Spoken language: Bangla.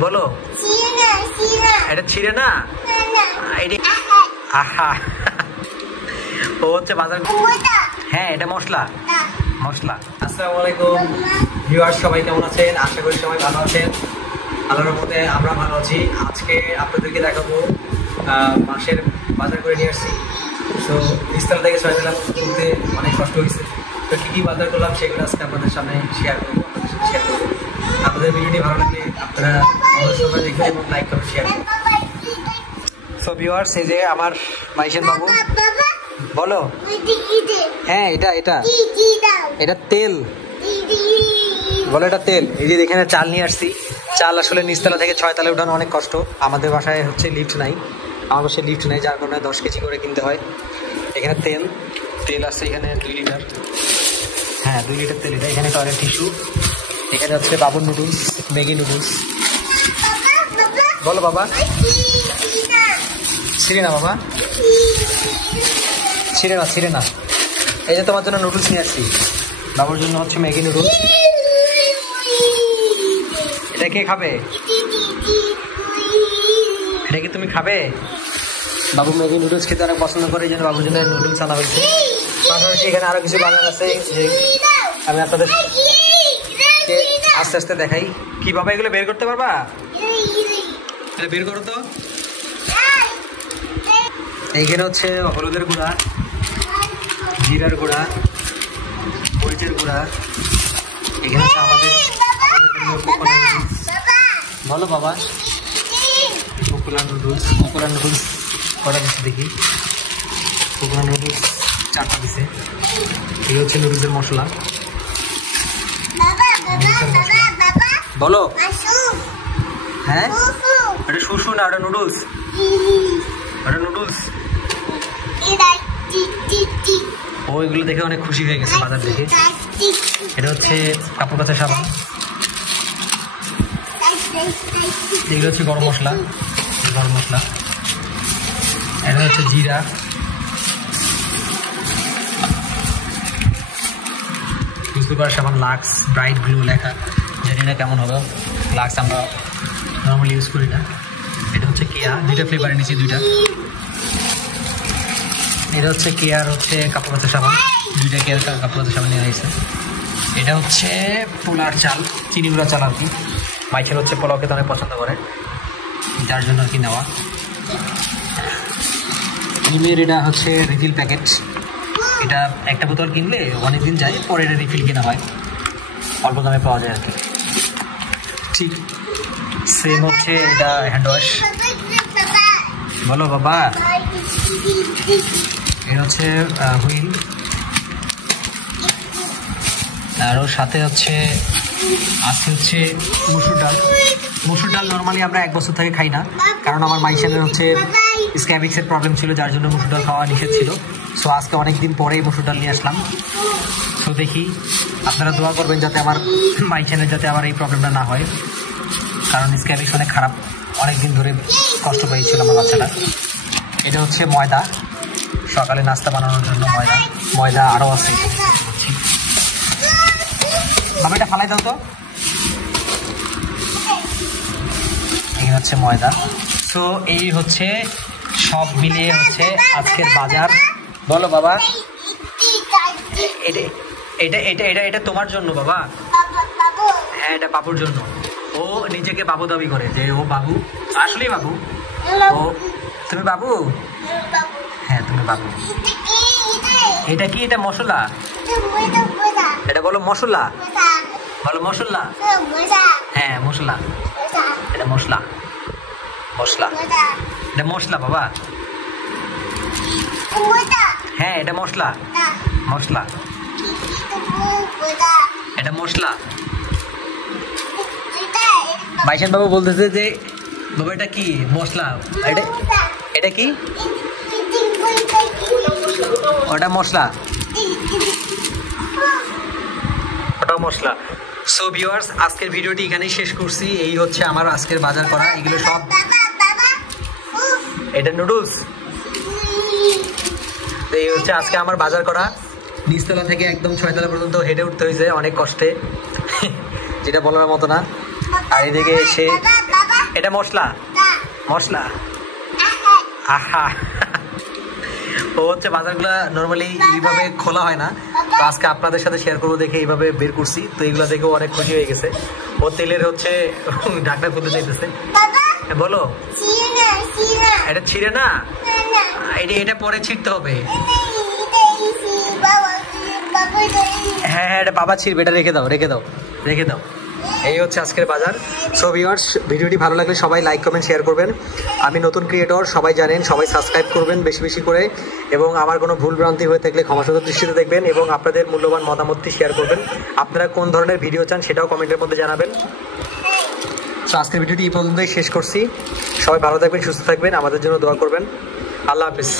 বলো, এটা ছিঁড়ে না, আহা ও হচ্ছে বাজার। হ্যাঁ এটা মশলা, মশলা। আসসালামু আলাইকুম ভিউয়ার্স, সবাই কেমন আছেন? আশা করি সবাই ভালো আছেন। আল্লাহর রহমতে আমরা ভালো আছি। আজকে আপনাদেরকে দেখাবো মাসের বাজার করে নিয়ে আসছি। তো নিচতলা থেকে ছয়তলা করতে অনেক কষ্ট হয়েছে। তো কী কী বাজার করলাম সেগুলো আজকে আপনাদের সামনে শেয়ার করবো, আপনাদের ভিডিওটি ভালো লাগলে আপনারা আমাদের সবাই দেখবেন এবং লাইক করবেন, শেয়ার করবেন। সো ভিউয়ার্স, এই যে আমার মাইশান বাবু, বলো। হ্যাঁ এটা এটা এটা তেল, বলো এটা তেল। এই যে এখানে চাল নিয়ে আসছি। চাল আসলে নিচতলা থেকে ছয়তলা উঠানো অনেক কষ্ট। আমাদের বাসায় হচ্ছে লিফট নাই, আমার বাসায় লিফট নেই, যার কারণে 10 কেজি করে কিনতে হয়। এখানে তেল, তেল আছে এখানে 2 লিটার। হ্যাঁ 2 লিটার তেল। এটা এখানে টয়লেট টিস্যু। এখানে হচ্ছে বাবুর নুডলস, ম্যাগি নুডলস। বলো বাবা। ছিঁড়ে না বাবা, ছিঁড়ে না, ছিঁড়ে না। এই যে তোমার জন্য নুডলস নিয়ে আসছি, বাবুর জন্য হচ্ছে ম্যাগি নুডলস। এটা কে খাবে? এটা কি তুমি খাবে? বাবু ম্যাগি নুডলস খেতে অনেক পছন্দ করে, এই জন্য বাবুর জন্য নুডলস আনা হয়েছে। পাশাপাশি এখানে আরো কিছু বাজার আছে, যে আমি আপনাদের আস্তে আস্তে দেখাই। কি বাবা এগুলো বের করতে পারবা? বের করো তো। এইখানে হচ্ছে হলুদের গুঁড়া, জিরার গুঁড়া, মরিচের গুঁড়া। এখানে হচ্ছে আমাদের বলো বাবা, পপুলার নুডলস। পপুলার নুডলস কটা দিচ্ছে দেখি? পপুলার নুডলস 4টা দিছে। এই হচ্ছে নুডলসের মশলা। বলো। হ্যাঁ এটা শুশু না, ওটা নুডলস, ওটা নুডলস। ও এগুলো দেখে অনেক খুশি হয়ে গেছে বাজার দেখে। এটা হচ্ছে কাপড় কাচা সাবান। এগুলো হচ্ছে গরম মশলা, গরম মশলা। এটা হচ্ছে জিরা। বুঝতে পারার সাবান লাক্স ব্রাইট গ্লো লেখা, জানি না কেমন হবে। লাক্স আমরা নর্মালি ইউজ করি না। এটা হচ্ছে কেয়া, 2টা ফ্লেভার নিয়েছি, 2টা। এটা হচ্ছে কেয়ার হচ্ছে কাপড় কাচা সাবান, 2টা কেয়ার কাপড় কাচা সাবান নিয়ে আসছে। এটা হচ্ছে পোলার চাল, চিনি গুঁড়া চাল আর কি। মাইছেল হচ্ছে পোলাও খেতে অনেক পছন্দ করে, যার জন্য আর কি নেওয়া। নিমের এটা হচ্ছে রিফিল প্যাকেট। এটা একটা বোতল কিনলে অনেকদিন যায়, পরে এটা রিফিল কেনা হয়, অল্প দামে পাওয়া যায় আর কি। ঠিক সেম হচ্ছে এটা হ্যান্ড ওয়াশ। বলো বাবা। এটা হচ্ছে হুইল। আর ওর সাথে হচ্ছে আছে হচ্ছে মসুর ডাল। মসুর ডাল নর্মালি আমরা 1 বছর থেকে খাই না, কারণ আমার মাইশানের হচ্ছে স্ক্যাবিক্সের প্রবলেম ছিল, যার জন্য মসুর ডাল খাওয়া নিষেধ ছিল। সো আজকে অনেক দিন পরেই মসুর ডাল নিয়ে আসলাম। সো দেখি, আপনারা দোয়া করবেন যাতে আমার মাইশানের যাতে আমার এই প্রবলেমটা না হয়, কারণ স্ক্যাবিক্স অনেক খারাপ, অনেক দিন ধরে কষ্ট পেয়েছিল আমার বাচ্চাটা। এটা হচ্ছে ময়দা, সকালে নাস্তা বানানোর জন্য ময়দা। ময়দা আরও আছে, বাবা এটা ফালাই দাও তো। এই হচ্ছে ময়দা। সো এই হচ্ছে সব মিলিয়ে হচ্ছে আজকের বাজার। বলো বাবা। এটা এটা এটা এটা এটা তোমার জন্য বাবা। হ্যাঁ এটা বাবুর জন্য। ও নিজেকে বাবু দাবি করে যে ও বাবু, আসলেই বাবু। ও তুমি বাবু? হ্যাঁ তুমি বাবু। এটা কি? এটা মশলা। এটা বলো মশলা, বলো মশলা। হ্যাঁ মশলা, এটা মশলা, মশলা, এটা মশলা বাবা। হ্যাঁ এটা মশলা, মশলা, এটা মশলা। মাইশান বাবু বলতেছে যে বাবা এটা কি? মশলা। এটা এটা কি? ওটা মশলা, ওটা মশলা। সো ভিউয়ার্স, আজকের ভিডিওটি এখানেই শেষ করছি। এই হচ্ছে আমার আজকের বাজার করা, এগুলো সব। এটা নুডলস। এই হচ্ছে আজকে আমার বাজার করা। নিচতলা থেকে একদম 6তলা পর্যন্ত হেঁটে উঠতে হয়েছে অনেক কষ্টে, যেটা বলার মতো না। আর এদিকে এসে এটা মশলা মশলা আহা ও হচ্ছে বাজারগুলো নর্মালি এইভাবে খোলা হয় না, তো আজকে আপনাদের সাথে শেয়ার করবো দেখে এইভাবে বের করছি। তো এইগুলো দেখেও অনেক খুশি হয়ে গেছে। ও তেলের হচ্ছে ঢাকনা খুলতে চাইতেছে। বলো এটা ছিঁড়ে না, এটা পরে ছিঁড়তে হবে। হ্যাঁ হ্যাঁ এটা বাবা ছিঁড়বে, এটা রেখে দাও রেখে দাও রেখে দাও। এই হচ্ছে আজকের বাজার। সো ভিউয়ার্স, ভিডিওটি ভালো লাগলে সবাই লাইক কমেন্ট শেয়ার করবেন। আমি নতুন ক্রিয়েটর, সবাই জানেন, সবাই সাবস্ক্রাইব করবেন বেশি বেশি করে, এবং আমার কোনো ভুল ভ্রান্তি হয়ে থাকলে ক্ষমাসুন্দর দৃষ্টিতে দেখবেন, এবং আপনাদের মূল্যবান মতামতটি শেয়ার করবেন। আপনারা কোন ধরনের ভিডিও চান সেটাও কমেন্টের মধ্যে জানাবেন। সো আজকের ভিডিওটি এই পর্যন্তই শেষ করছি। সবাই ভালো থাকবেন, সুস্থ থাকবেন, আমাদের জন্য দোয়া করবেন। আল্লাহ হাফিজ।